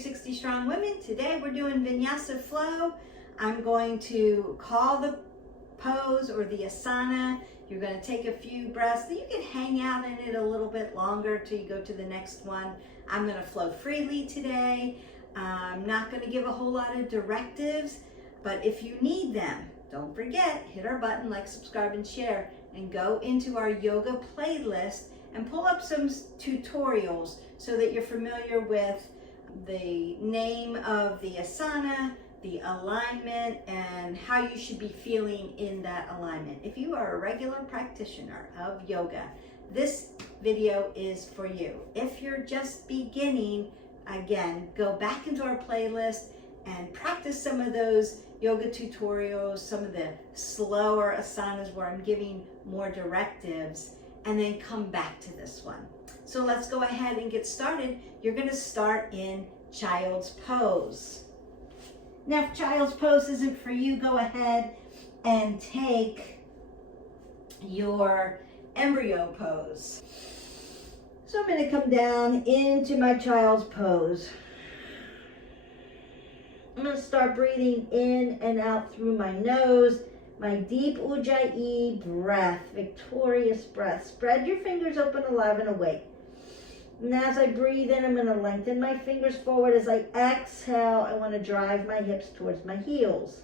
360 Strong Women. Today we're doing Vinyasa flow. I'm going to call the pose or the asana. You're going to take a few breaths. You can hang out in it a little bit longer till you go to the next one. I'm going to flow freely today. I'm not going to give a whole lot of directives, but if you need them, don't forget, hit our button, like, subscribe, and share, and go into our yoga playlist and pull up some tutorials so that you're familiar with the name of the asana, the alignment, and how you should be feeling in that alignment. If you are a regular practitioner of yoga, this video is for you. If you're just beginning, again, go back into our playlist and practice some of those yoga tutorials, some of the slower asanas where I'm giving more directives, and then come back to this one. So let's go ahead and get started. You're going to start in child's pose. Now, if child's pose isn't for you, go ahead and take your embryo pose. So I'm going to come down into my child's pose. I'm going to start breathing in and out through my nose. My deep Ujjayi breath, victorious breath. Spread your fingers open, alive and awake. And as I breathe in, I'm going to lengthen my fingers forward. As I exhale, I want to drive my hips towards my heels.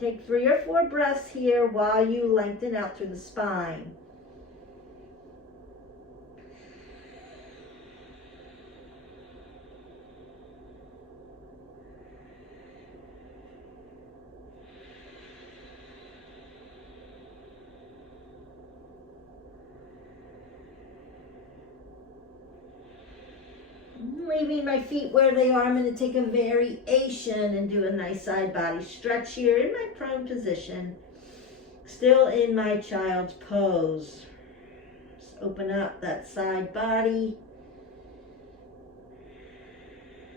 Take 3 or 4 breaths here while you lengthen out through the spine. Leaving my feet where they are, I'm going to take a variation and do a nice side body stretch here in my prone position, still in my child's pose. Just open up that side body.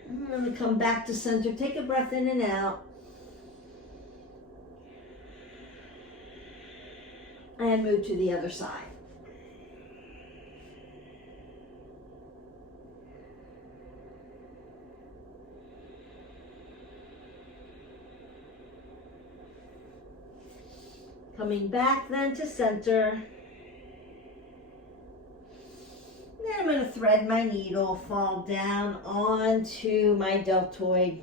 I'm going to come back to center. Take a breath in and out. And move to the other side. Coming back then to center. Then I'm going to thread my needle, fall down onto my deltoid.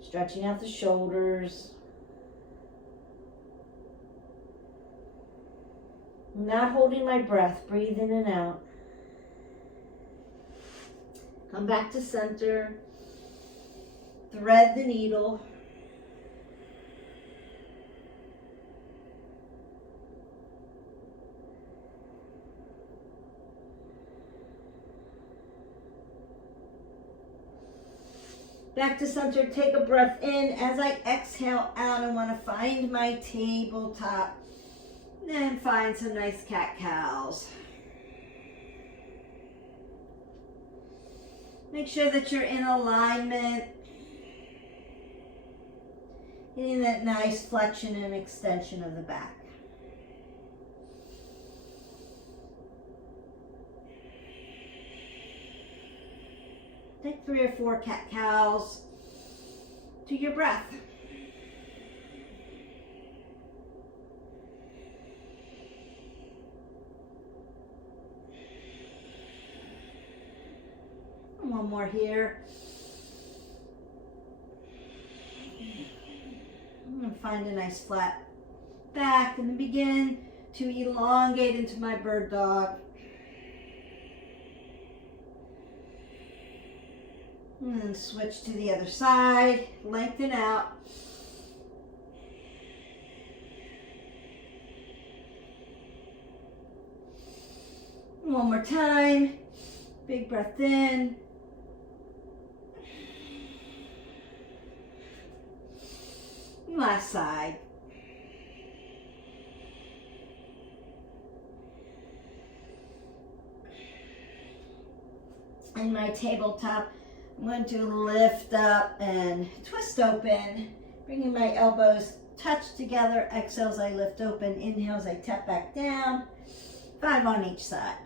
Stretching out the shoulders. Not holding my breath, breathe in and out. Come back to center. Thread the needle. Back to center, take a breath in. As I exhale out, I want to find my tabletop. Then find some nice cat-cows. Make sure that you're in alignment. Getting that nice flexion and extension of the back. Take 3 or 4 cat-cows to your breath. And 1 more here. I'm going to find a nice flat back and then begin to elongate into my bird dog. And then switch to the other side, lengthen out. One more time, big breath in. Last side. In my tabletop, I'm going to lift up and twist open, bringing my elbows touch together. Exhales, I lift open. Inhales, I tap back down. 5 on each side.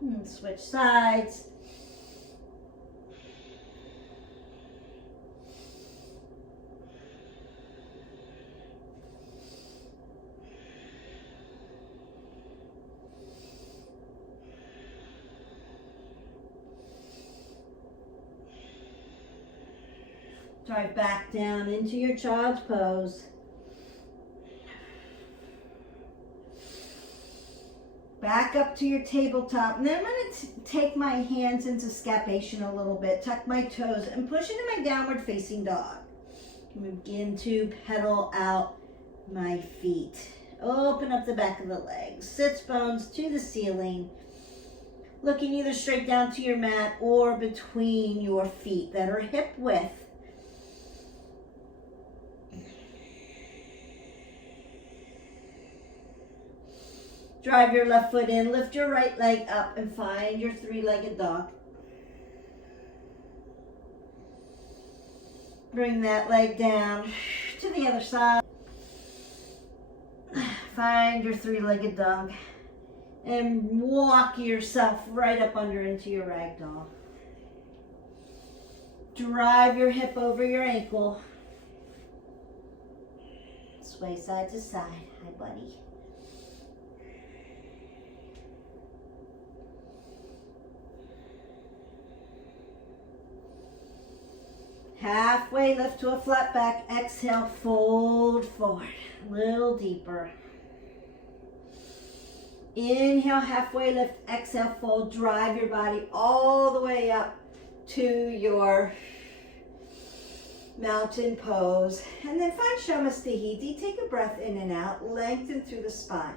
And switch sides. Drive back down into your child's pose. Back up to your tabletop. And then I'm going to take my hands into scapation a little bit. Tuck my toes and push into my downward facing dog. Begin to pedal out my feet. Open up the back of the legs. Sits bones to the ceiling. Looking either straight down to your mat or between your feet that are hip width. Drive your left foot in, lift your right leg up, and find your three-legged dog. Bring that leg down to the other side. Find your three-legged dog. And walk yourself right up under into your ragdoll. Drive your hip over your ankle. Sway side to side. Hi, buddy. Halfway lift to a flat back. Exhale, fold forward. A little deeper. Inhale, halfway lift. Exhale, fold. Drive your body all the way up to your mountain pose. And then find Shamastihiti. Take a breath in and out. Lengthen through the spine.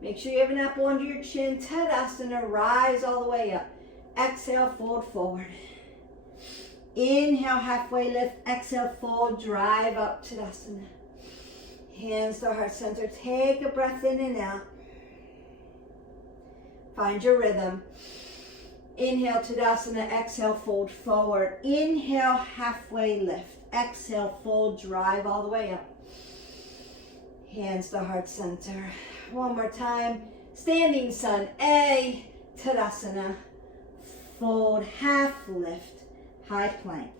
Make sure you have an apple under your chin. Tadasana. Rise all the way up. Exhale, fold forward. Inhale, halfway lift. Exhale, fold. Drive up Tadasana. Hands to heart center. Take a breath in and out. Find your rhythm. Inhale, Tadasana. Exhale, fold forward. Inhale, halfway lift. Exhale, fold. Drive all the way up. Hands to heart center. One more time. Standing sun. A. Tadasana. Fold. Half lift. High plank.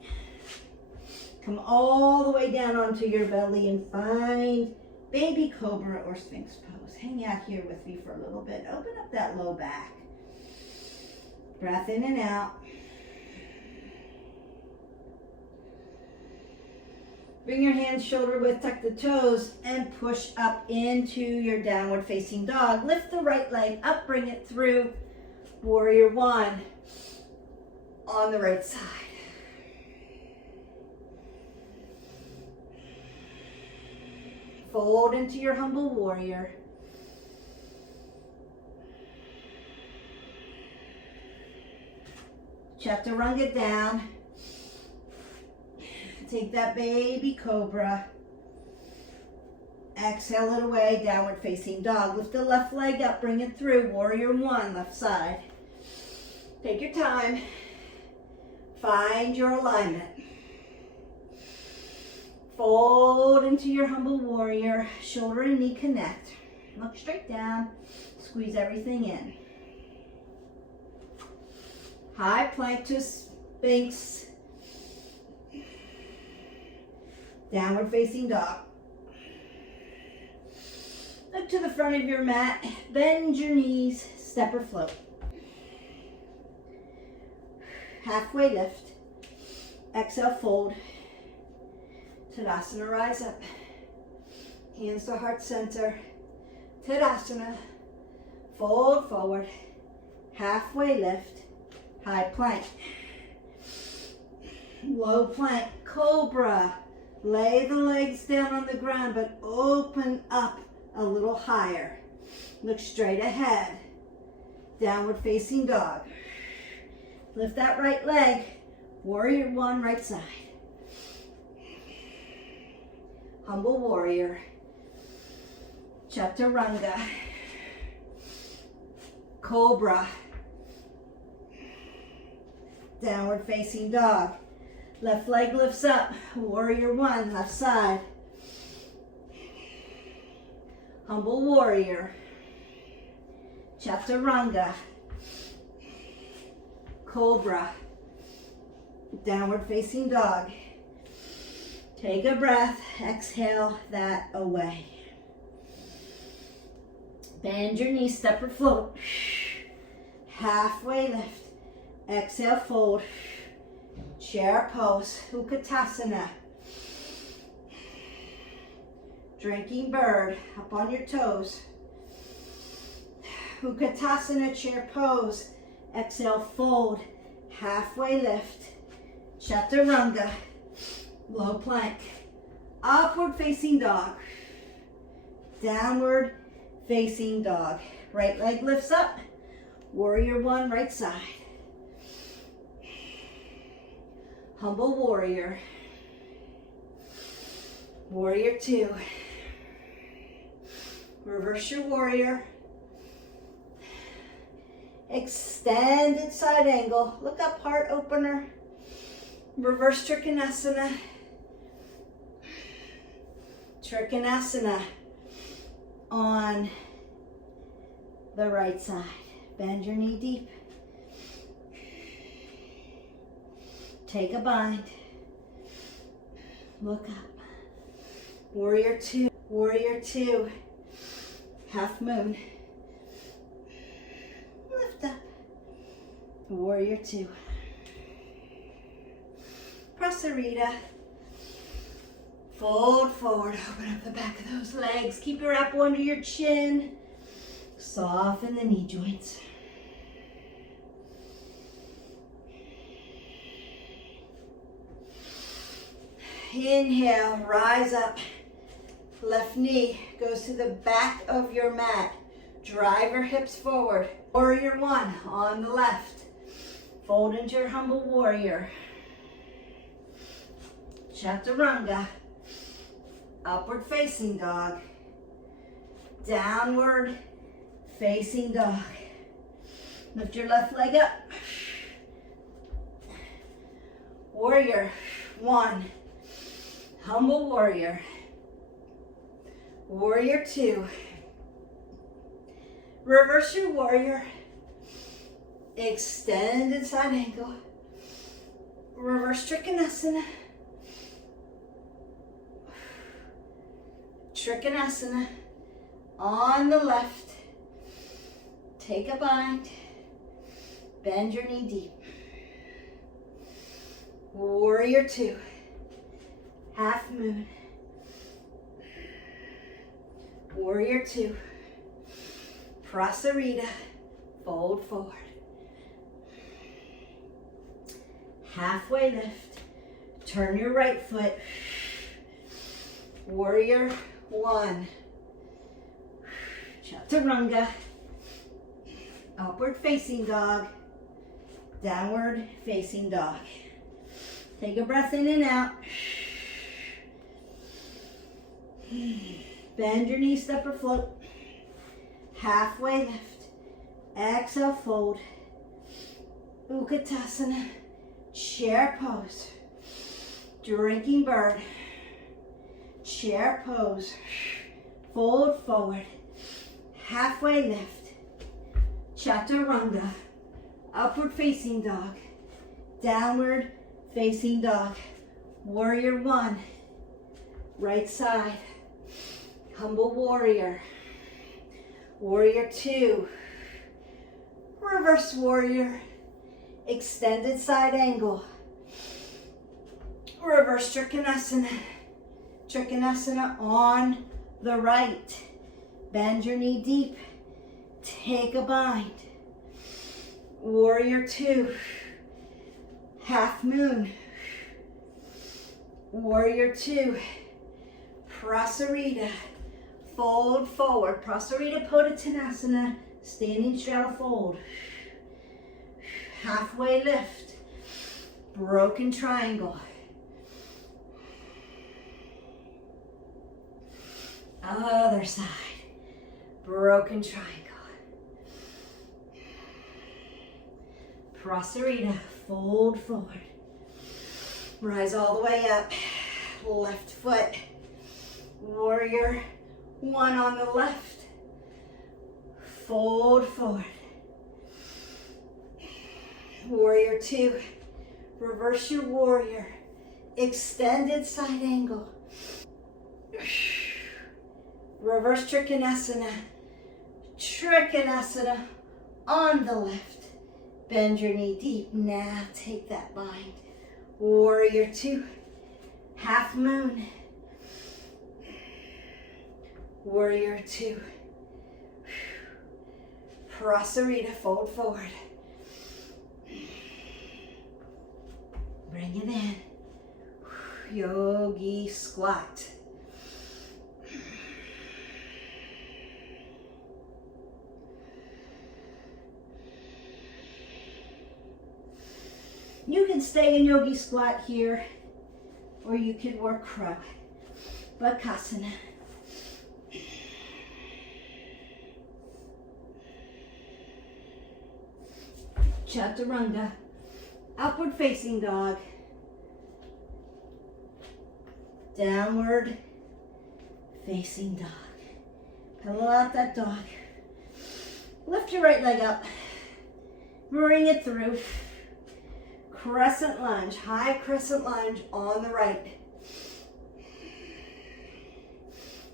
Come all the way down onto your belly and find baby cobra or sphinx pose. Hang out here with me for a little bit. Open up that low back. Breath in and out. Bring your hands shoulder width, tuck the toes, and push up into your downward facing dog. Lift the right leg up, bring it through. Warrior one on the right side. Fold into your humble warrior. Chaturanga down. Take that baby cobra. Exhale it away, downward facing dog. Lift the left leg up, bring it through. Warrior one, left side. Take your time. Find your alignment. Fold into your humble warrior. Shoulder and knee connect. Look straight down. Squeeze everything in. High plank to sphinx. Downward facing dog. Look to the front of your mat. Bend your knees. Step or float. Halfway lift. Exhale, fold. Tadasana, rise up. Hands to heart center. Tadasana. Fold forward. Halfway lift. High plank. Low plank. Cobra. Lay the legs down on the ground, but open up a little higher. Look straight ahead. Downward facing dog. Lift that right leg. Warrior one, right side. Humble warrior. Chaturanga. Cobra. Downward facing dog. Left leg lifts up. Warrior one, left side. Humble warrior. Chaturanga. Cobra. Downward facing dog. Take a breath. Exhale that away. Bend your knees, step or float. Halfway lift. Exhale, fold. Chair pose. Utkatasana. Drinking bird. Up on your toes. Utkatasana, chair pose. Exhale, fold. Halfway lift. Chaturanga. Low plank. Upward facing dog. Downward facing dog. Right leg lifts up. Warrior one, right side. Humble warrior. Warrior two. Reverse your warrior. Extended side angle. Look up, heart opener. Reverse Trikonasana. Trikonasana on the right side. Bend your knee deep. Take a bind. Look up. Warrior two. Warrior two. Half moon. Lift up. Warrior two. Prasarita. Fold forward. Open up the back of those legs. Keep your apple under your chin. Soften the knee joints. Inhale, rise up. Left knee goes to the back of your mat. Drive your hips forward. Warrior one on the left. Fold into your humble warrior. Chaturanga. Upward facing dog. Downward facing dog. Lift your left leg up. Warrior one. Humble warrior. Warrior two. Reverse your warrior. Extended side angle. Reverse Trikonasana. Trikonasana on the left. Take a bind. Bend your knee deep. Warrior two. Half moon. Warrior two. Prasarita. Fold forward. Halfway lift. Turn your right foot. Warrior one. Chaturanga. Upward facing dog. Downward facing dog. Take a breath in and out. Bend your knees, step or float. Halfway lift. Exhale, fold. Utkatasana. Chair pose. Drinking bird. Chair pose. Fold forward. Halfway lift. Chaturanga. Upward facing dog. Downward facing dog. Warrior one. Right side. Humble warrior. Warrior two. Reverse warrior. Extended side angle. Reverse Trikonasana. Trikonasana on the right. Bend your knee deep. Take a bind. Warrior two. Half moon. Warrior two. Prasarita. Fold forward. Prasarita Padottanasana. Standing straddle fold. Halfway lift. Broken triangle. Other side. Broken triangle. Prasarita, fold forward. Rise all the way up. Left foot. Warrior one on the left. Fold forward. Warrior two. Reverse your warrior. Extended side angle. Reverse Trikonasana. Trikonasana on the left. Bend your knee deep. Now take that bind. Warrior two. Half moon. Warrior two. Prasarita, fold forward. Bring it in. Yogi squat. You can stay in yogi squat here, or you could work crow. Bakasana. Chaturanga. Upward facing dog. Downward facing dog. Pedal out that dog. Lift your right leg up. Bring it through. Crescent lunge, high crescent lunge on the right.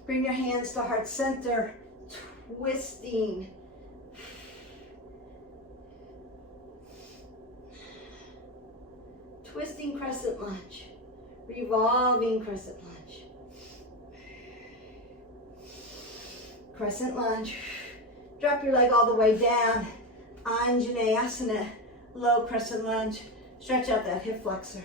Bring your hands to heart center, twisting. Twisting crescent lunge, revolving crescent lunge. Crescent lunge. Drop your leg all the way down. Anjaneyasana, low crescent lunge. Stretch out that hip flexor.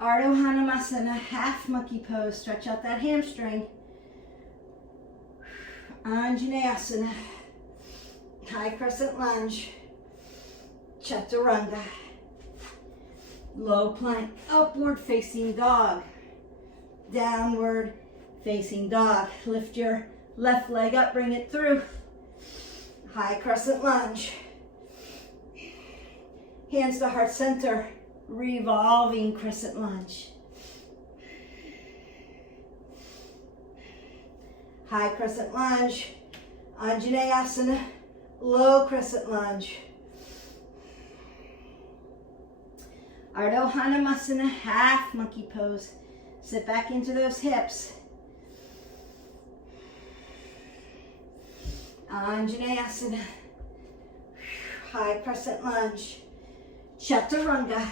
Ardha Hanumasana, half monkey pose. Stretch out that hamstring. Anjaneyasana, high crescent lunge. Chaturanga, low plank, upward facing dog. Downward facing dog. Lift your left leg up, bring it through. High crescent lunge. Hands to heart center, revolving crescent lunge. High crescent lunge, Anjaneyasana, low crescent lunge. Ardha Hanumasana, half monkey pose. Sit back into those hips. Anjaneyasana, high crescent lunge. Chaturanga,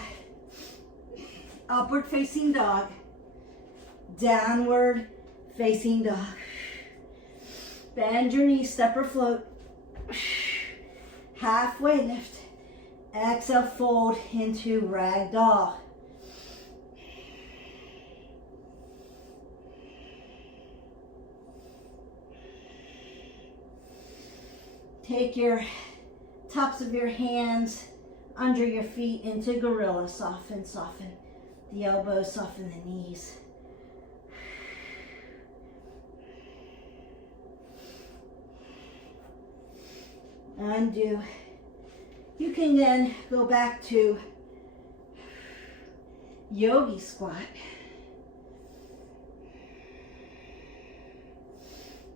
upward facing dog. Downward facing dog. Bend your knees, step or float. Halfway lift. Exhale, fold into ragdoll. Take your tops of your hands under your feet into gorilla. Soften, soften the elbows, soften the knees. Undo. You can then go back to yogi squat.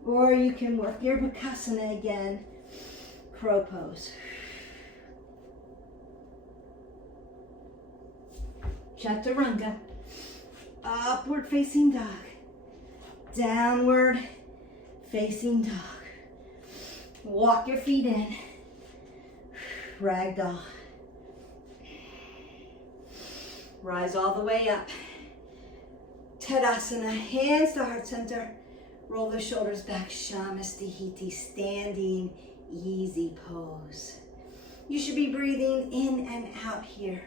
Or you can work your bakasana again, crow pose. Chaturanga, upward facing dog, downward facing dog. Walk your feet in, ragdoll. Rise all the way up. Tadasana, hands to heart center. Roll the shoulders back, Shamastihiti, standing easy pose. You should be breathing in and out here.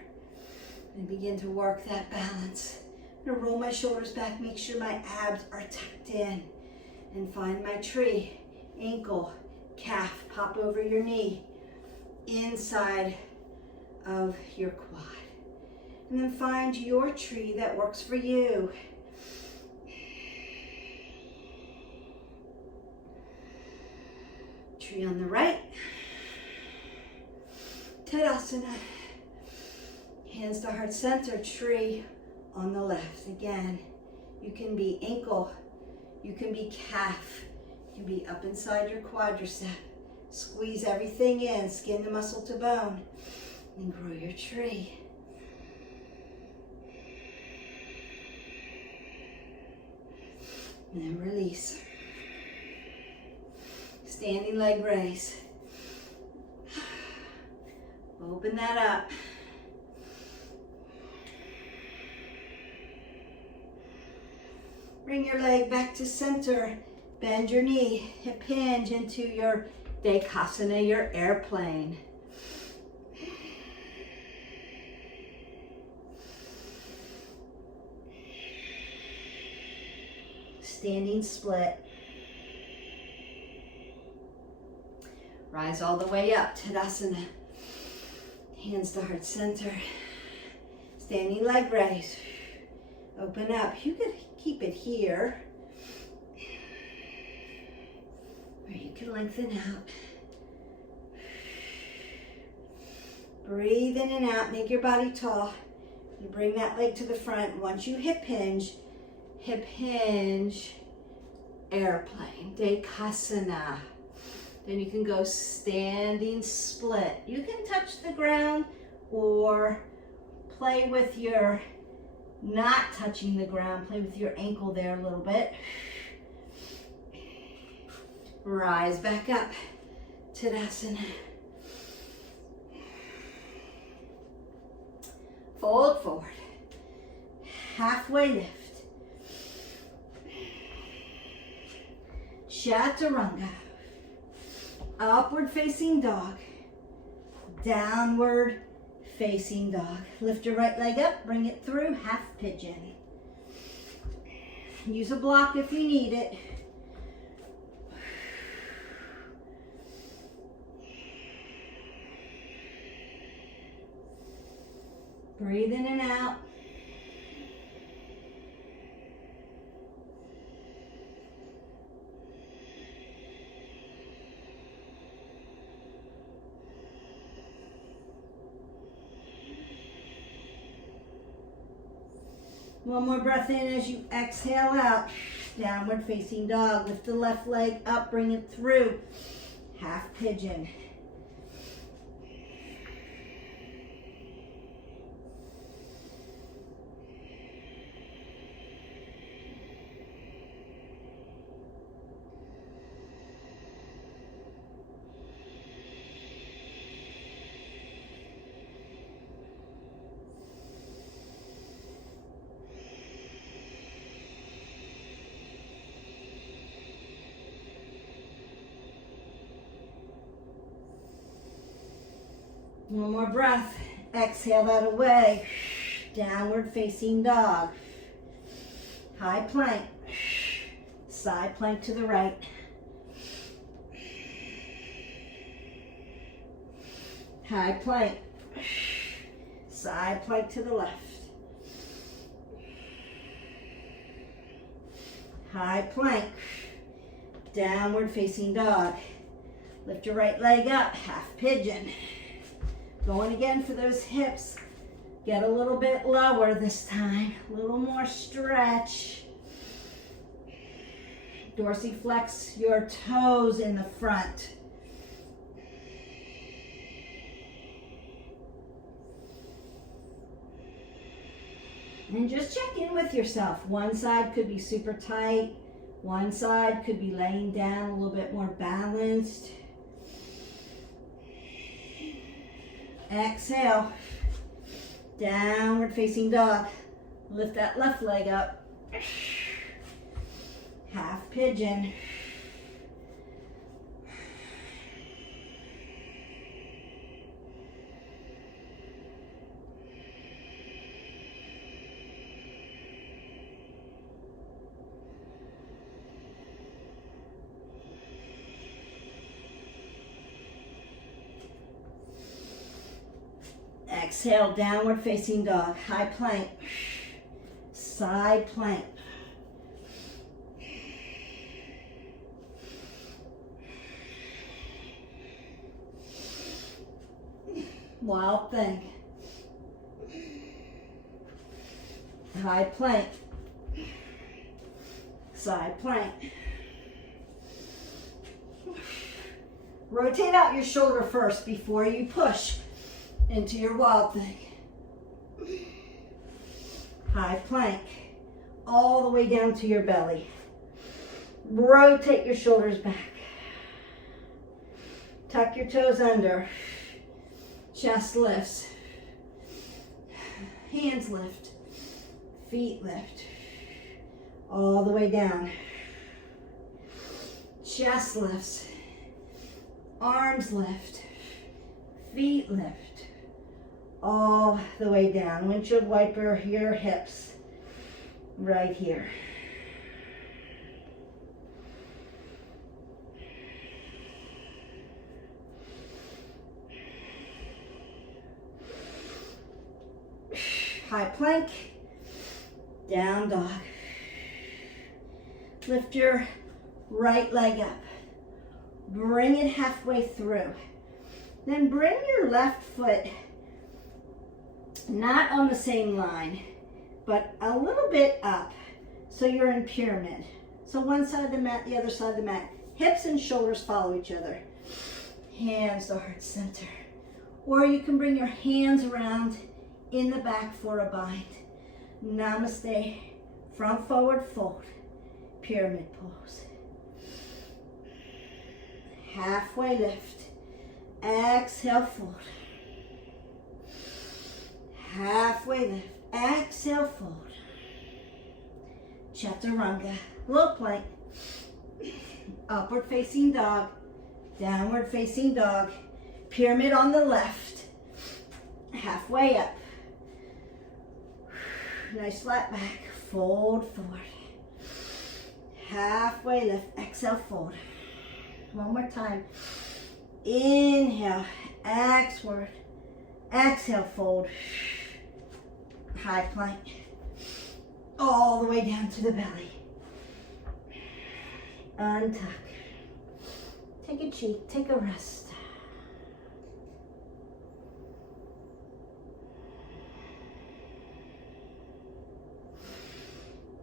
And begin to work that balance. I'm gonna roll my shoulders back, make sure my abs are tucked in. And find my tree, ankle, calf, pop over your knee, inside of your quad. And then find your tree that works for you. tree on the right. Tadasana. Hands to heart center, tree on the left. Again, you can be ankle, you can be calf, you can be up inside your quadricep. Squeeze everything in, skin to muscle to bone, and grow your tree. And then release. Standing leg raise. Open that up. Bring your leg back to center. Bend your knee, hip hinge into your Dekasana, your airplane. Standing split. Rise all the way up, Tadasana. Hands to heart center. Standing leg raise. Open up. You could keep it here, or you can lengthen out. Breathe in and out. Make your body tall. You bring that leg to the front. Once you hip hinge, airplane, Dekasana. Then you can go standing split. You can touch the ground or play with your not touching the ground. Play with your ankle there a little bit. Rise back up, Tadasana. Fold forward. Halfway lift. Chaturanga. Upward facing dog. Downward facing dog. Lift your right leg up, bring it through, half pigeon. Use a block if you need it. Breathe in and out. One more breath in as you exhale out. Downward facing dog. Lift the left leg up, bring it through. Half pigeon. One more breath. Exhale that away. Downward facing dog. High plank. Side plank to the right. High plank. Side plank to the left. High plank. Downward facing dog. Lift your right leg up. Half pigeon. Going again for those hips. Get a little bit lower this time. A little more stretch. Dorsiflex your toes in the front. And just check in with yourself. One side could be super tight. One side could be laying down a little bit more balanced. Exhale. Downward facing dog. Lift that left leg up. Half pigeon. Exhale, downward facing dog. High plank. Side plank. Wild thing. High plank. Side plank. Rotate out your shoulder first before you push into your wild thing. High plank. All the way down to your belly. Rotate your shoulders back. Tuck your toes under. Chest lifts. Hands lift. Feet lift. All the way down. Chest lifts. Arms lift. Feet lift. All the way down. Windshield wiper your hips. Right here. High plank, down dog. Lift your right leg up. Bring it halfway through. Then bring your left foot not on the same line, but a little bit up. So you're in pyramid. So one side of the mat, the other side of the mat. Hips and shoulders follow each other. Hands to heart center. Or you can bring your hands around in the back for a bind. Namaste. Front forward fold. Pyramid pose. Halfway lift. Exhale, fold. Halfway lift. Exhale, fold. Chaturanga. Low plank. Upward facing dog. Downward facing dog. Pyramid on the left. Halfway up. Nice flat back. Fold forward. Halfway lift. Exhale, fold. One more time. Inhale. Exhale, fold. High plank. All the way down to the belly. Untuck. Take a cheek. Take a rest.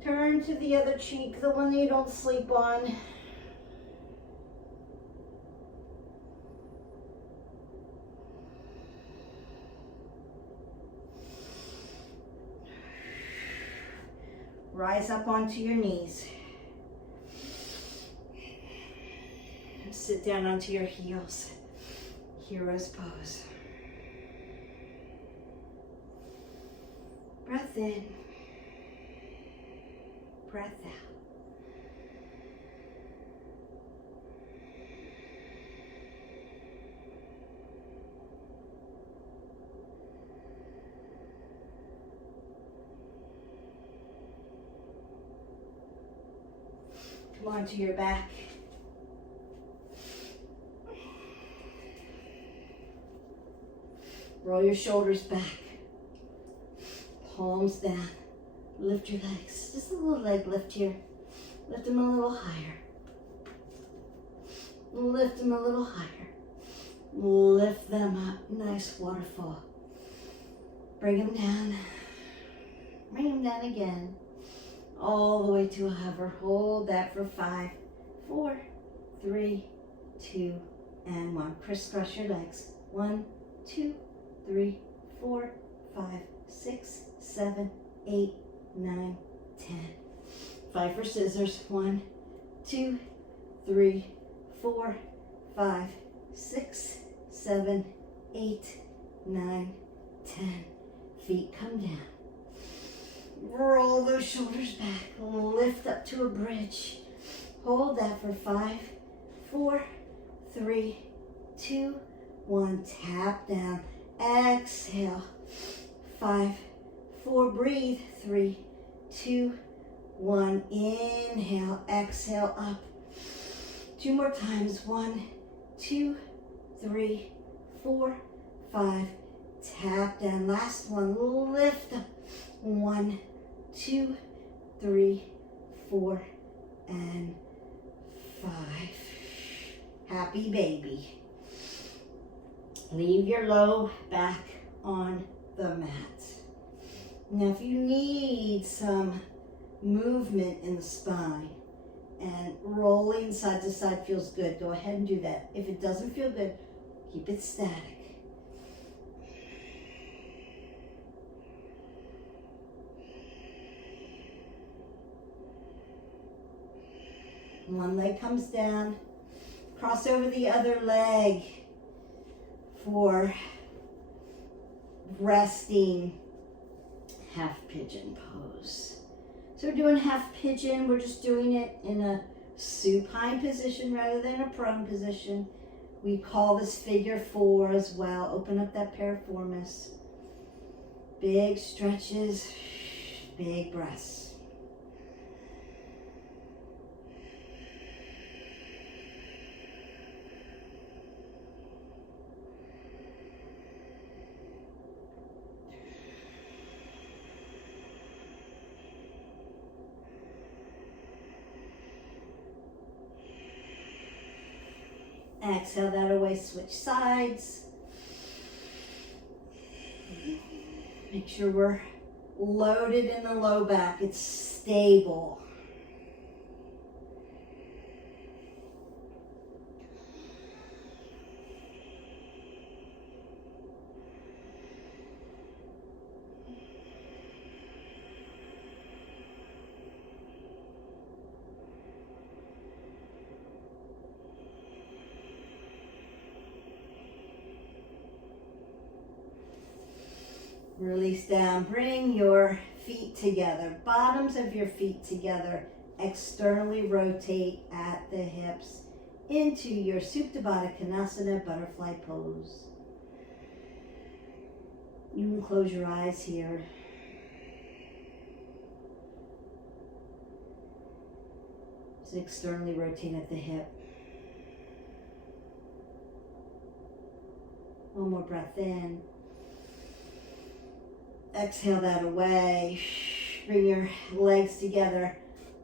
Turn to the other cheek, the one that you don't sleep on. Rise up onto your knees. Sit down onto your heels. Hero's pose. Breath in. Breath out. Come onto your back. Roll your shoulders back. Palms down. Lift your legs. Just a little leg lift here. Lift them a little higher. Lift them a little higher. Lift them up. Nice waterfall. Bring them down. Bring them down again. All the way to a hover. Hold that for 5, 4, 3, 2, and 1. Crisscross your legs. 1, 2, 3, 4, 5, 6, 7, 8, 9, 10. 5 for scissors. 1, 2, 3, 4, 5, 6, 7, 8, 9, 10. Feet come down. Roll those shoulders back. Lift up to a bridge. Hold that for 5, 4, 3, 2, 1. Tap down. Exhale. 5, 4. Breathe. 3, 2, 1. Inhale. Exhale up. 2 more times. 1, 2, 3, 4, 5. Tap down. Last one. Lift up. 1, 2, 3, 4, and 5. Happy baby. Leave your low back on the mat. Now, if you need some movement in the spine and rolling side to side feels good, go ahead and do that. If it doesn't feel good, keep it static. One leg comes down, cross over the other leg for resting half pigeon pose. So we're doing half pigeon. We're just doing it in a supine position rather than a prone position. We call this figure 4 as well. Open up that piriformis. Big stretches, big breaths. Exhale that away, switch sides. Make sure we're loaded in the low back. It's stable. Release down. Bring your feet together. Bottoms of your feet together. Externally rotate at the hips into your Supta Baddha Konasana butterfly pose. You can close your eyes here. Just externally rotate at the hip. One more breath in. Exhale that away. Bring your legs together.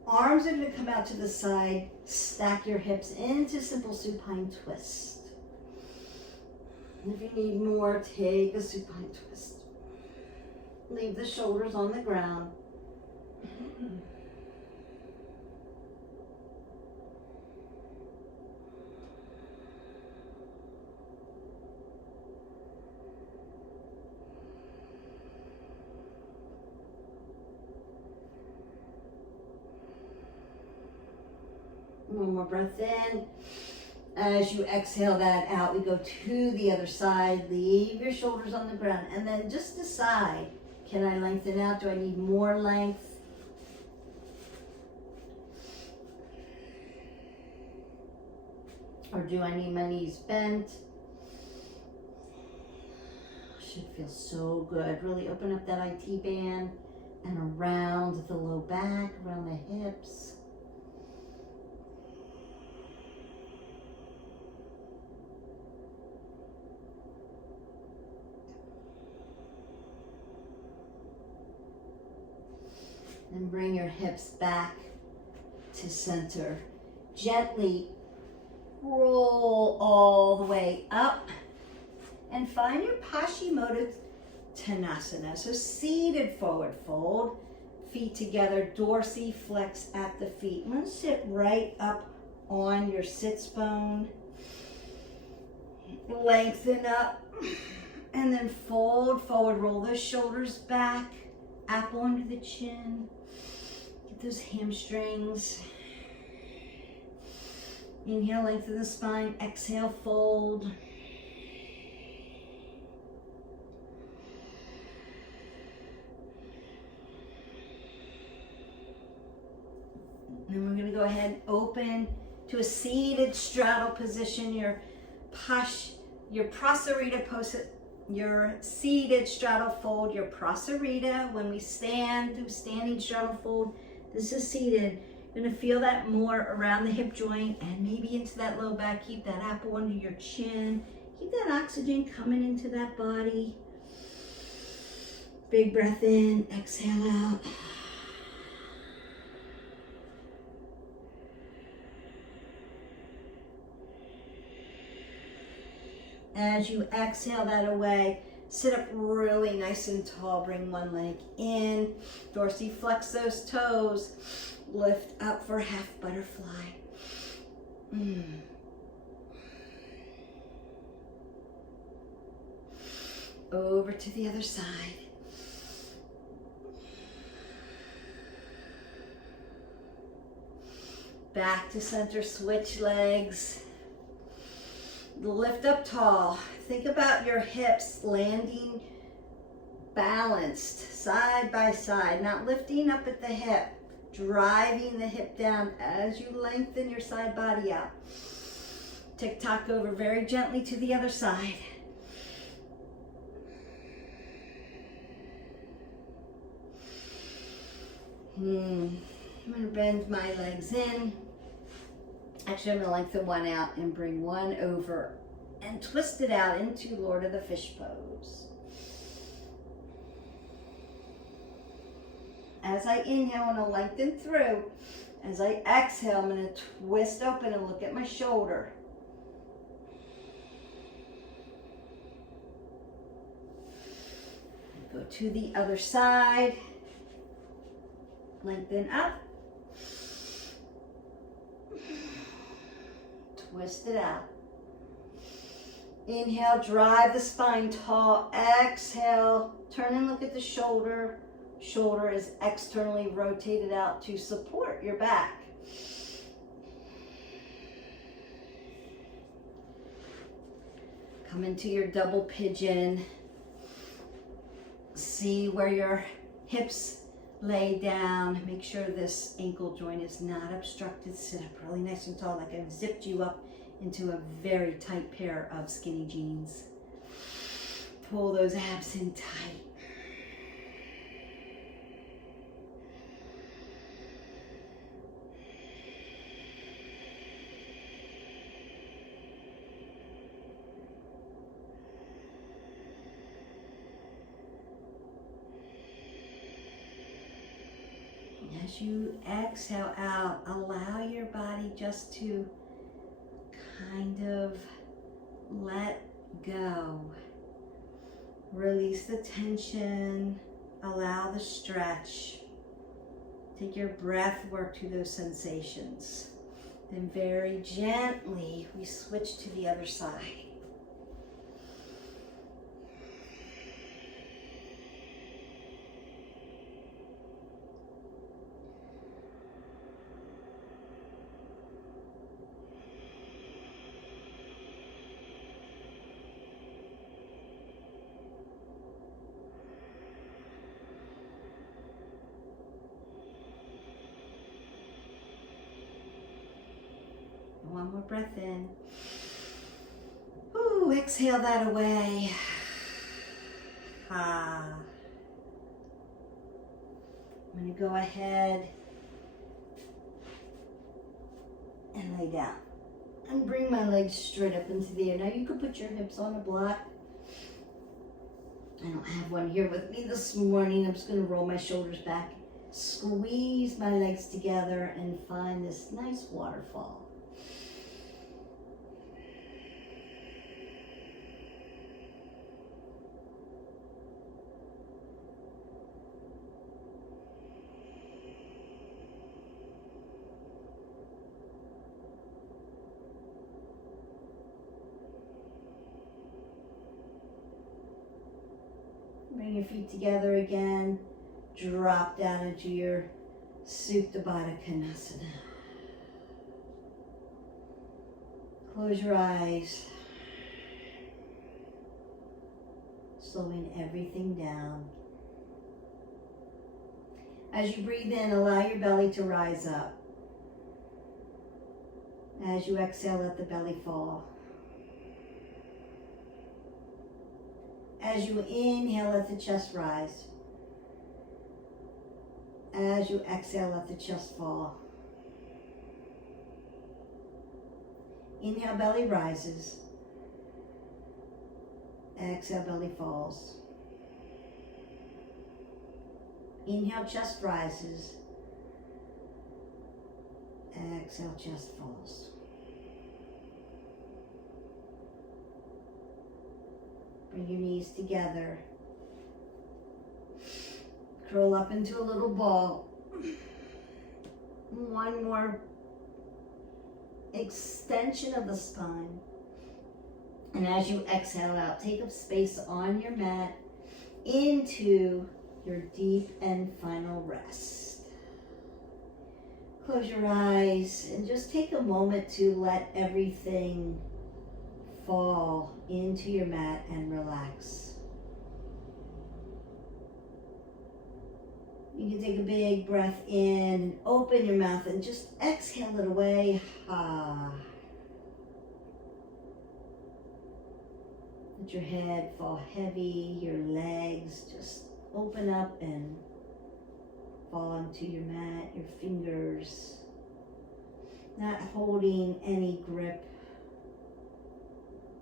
Arms are going to come out to the side. Stack your hips into simple supine twist. And if you need more, take a supine twist. Leave the shoulders on the ground. One more breath in. As you exhale that out, we go to the other side. Leave your shoulders on the ground. And then just decide, can I lengthen out? Do I need more length? Or do I need my knees bent? Should feel so good. Really open up that IT band and around the low back, around the hips. And bring your hips back to center. Gently roll all the way up and find your Paschimottanasana. So seated forward fold, feet together, dorsiflex at the feet. I'm going to sit right up on your sits bone. Lengthen up and then fold forward. Roll those shoulders back, apple under the chin. Get those hamstrings. Inhale, lengthen the spine. Exhale, fold. And we're going to go ahead and open to a seated straddle position. Your Prasarita pose, your seated straddle fold, your Prasarita. When we stand, do standing straddle fold. This is seated. You're going to feel that more around the hip joint and maybe into that low back. Keep that apple under your chin. Keep that oxygen coming into that body. Big breath in, exhale out. As you exhale that away, sit up really nice and tall. Bring one leg in. Dorsiflex those toes. Lift up for half butterfly. Over to the other side. Back to center, switch legs. Lift up tall. Think about your hips landing balanced, side by side, not lifting up at the hip, driving the hip down as you lengthen your side body out. Tick-tock over very gently to the other side. I'm going to bend my legs in. Actually, I'm going to lengthen one out and bring one over and twist it out into Lord of the Fish pose. As I inhale, I'm going to lengthen through. As I exhale, I'm going to twist open and look at my shoulder. Go to the other side. Lengthen up. Twist it out. Inhale, drive the spine tall. Exhale, turn and look at the shoulder. Shoulder is externally rotated out to support your back. Come into your double pigeon. See where your hips lay down. Make sure this ankle joint is not obstructed. Sit up really nice and tall, like I've zipped you up into a very tight pair of skinny jeans. Pull those abs in tight. As you exhale out, allow your body just to kind of let go. Release the tension, allow the stretch. Take your breath work to those sensations. Then very gently, we switch to the other side. One more breath in. Ooh, exhale that away. I'm going to go ahead and lay down and bring my legs straight up into the air. Now you can put your hips on a block. I don't have one here with me this morning. I'm just going to roll my shoulders back, squeeze my legs together, and find this nice waterfall. Bring your feet together again. Drop down into your Supta Baddha Konasana. Close your eyes. Slowing everything down. As you breathe in, allow your belly to rise up. As you exhale, let the belly fall. As you inhale, let the chest rise. As you exhale, let the chest fall. Inhale, belly rises. Exhale, belly falls. Inhale, chest rises. Exhale, chest falls. Bring your knees together. Curl up into a little ball. One more extension of the spine. And as you exhale out, take up space on your mat into your deep and final rest. Close your eyes and just take a moment to let everything fall into your mat and relax. You can take a big breath in, open your mouth, and just exhale it away. Let your head fall heavy, your legs just open up and fall into your mat, your fingers, not holding any grip,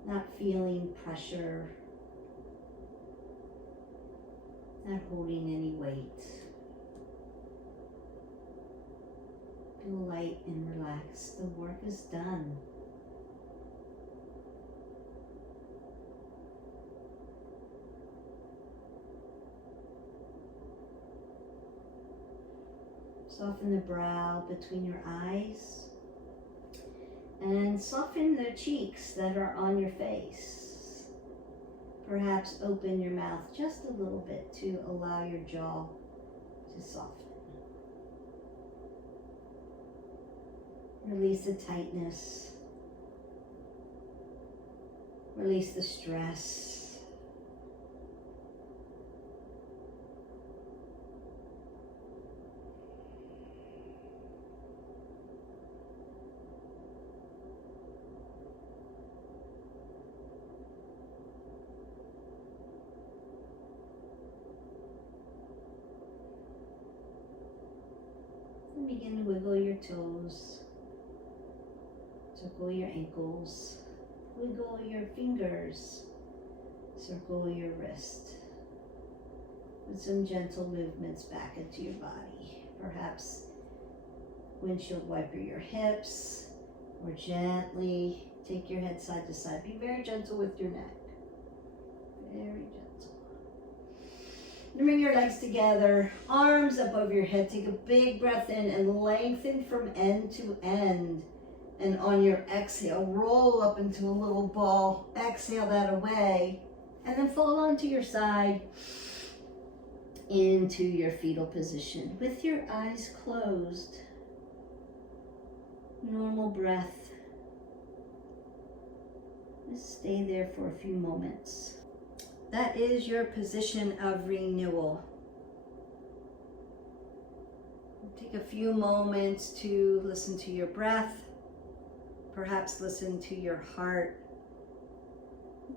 not feeling pressure, not holding any weight. Feel light and relaxed. The work is done. Soften the brow between your eyes and soften the cheeks that are on your face. Perhaps open your mouth just a little bit to allow your jaw to soften. Release the tightness. Release the stress. And begin to wiggle your toes. Circle your ankles, wiggle your fingers, circle your wrist. With some gentle movements back into your body. Perhaps windshield wiper your hips, or gently take your head side to side. Be very gentle with your neck. Very gentle. And bring your legs together, arms up over your head. Take a big breath in and lengthen from end to end. And on your exhale, roll up into a little ball. Exhale that away. And then fall onto your side into your fetal position with your eyes closed. Normal breath. Just stay there for a few moments. That is your position of renewal. Take a few moments to listen to your breath. Perhaps listen to your heart.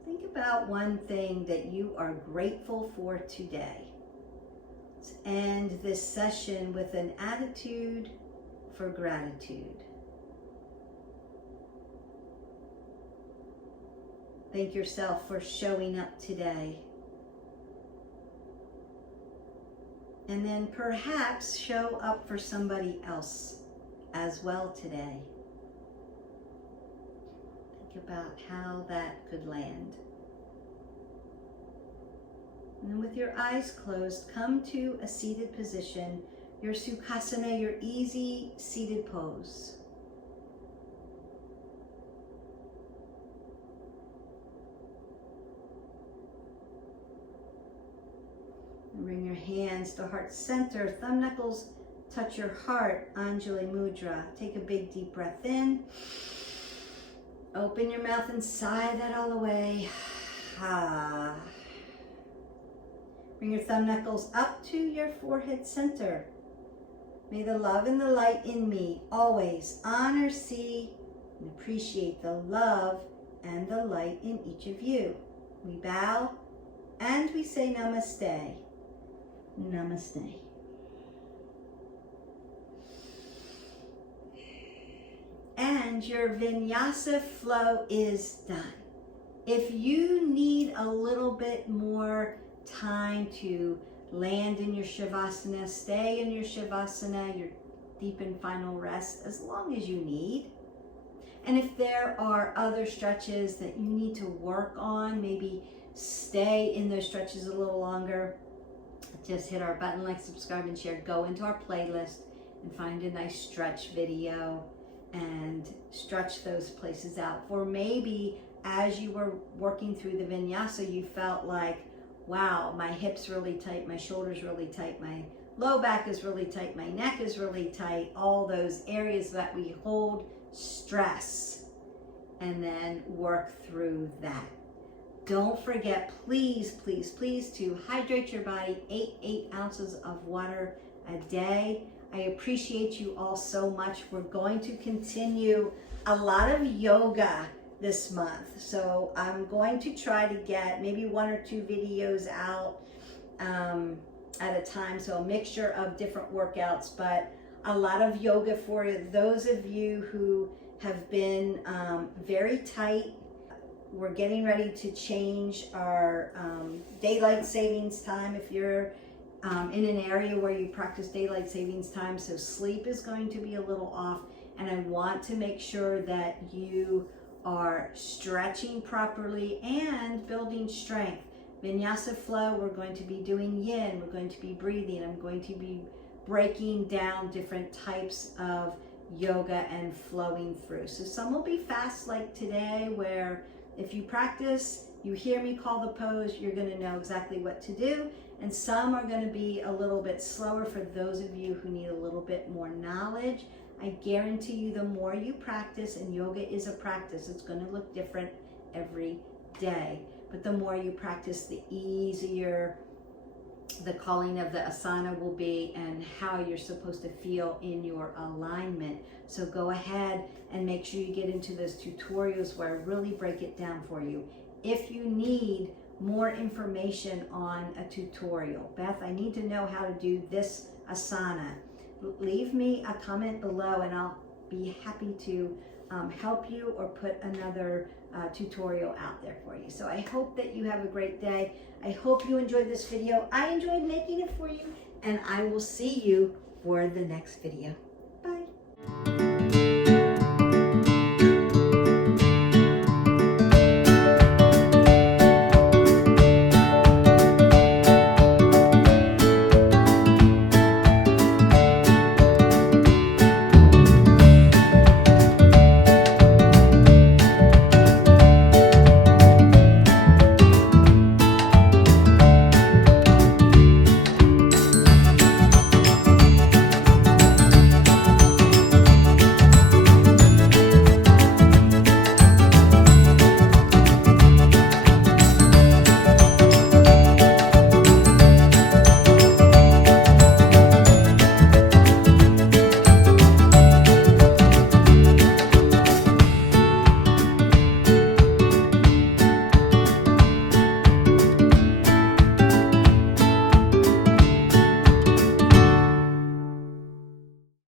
Think about one thing that you are grateful for today. Let's end this session with an attitude for gratitude. Thank yourself for showing up today. And then perhaps show up for somebody else as well today. About how that could land. And then with your eyes closed, come to a seated position, your Sukhasana, your easy seated pose. And bring your hands to heart center, thumb knuckles touch your heart, Anjali Mudra. Take a big deep breath in. Open your mouth and sigh that all away. Bring your thumb knuckles up to your forehead center. May the love and the light in me always honor, see, and appreciate the love and the light in each of you. We bow and we say namaste. Namaste. And your vinyasa flow is done. If you need a little bit more time to land in your shavasana, stay in your shavasana, your deep and final rest, as long as you need. And if there are other stretches that you need to work on, maybe stay in those stretches a little longer, just hit our button, like, subscribe, and share. Go into our playlist and find a nice stretch video and stretch those places out. For maybe as you were working through the vinyasa, you felt like, wow, my hips really tight, my shoulders really tight, my low back is really tight, my neck is really tight, all those areas that we hold stress, and then work through that. Don't forget, please, please, please, to hydrate your body. 8 ounces of water a day. I appreciate you all so much. We're going to continue a lot of yoga this month. So I'm going to try to get maybe 1 or 2 videos out at a time. So a mixture of different workouts, but a lot of yoga for those of you who have been very tight. We're getting ready to change our daylight savings time if you're in an area where you practice daylight savings time. So sleep is going to be a little off, and I want to make sure that you are stretching properly and building strength. Vinyasa flow, we're going to be doing yin, we're going to be breathing, I'm going to be breaking down different types of yoga and flowing through. So some will be fast, like today, where if you practice, you hear me call the pose, you're going to know exactly what to do. And some are going to be a little bit slower for those of you who need a little bit more knowledge. I guarantee you, the more you practice, and yoga is a practice, it's going to look different every day. But the more you practice, the easier the calling of the asana will be and how you're supposed to feel in your alignment. So go ahead and make sure you get into those tutorials where I really break it down for you. If you need more information on a tutorial, Beth, I need to know how to do this asana, leave me a comment below and I'll be happy to help you or put another tutorial out there for you. So I hope that you have a great day. I hope you enjoyed this video. I enjoyed making it for you, and I will see you for the next video.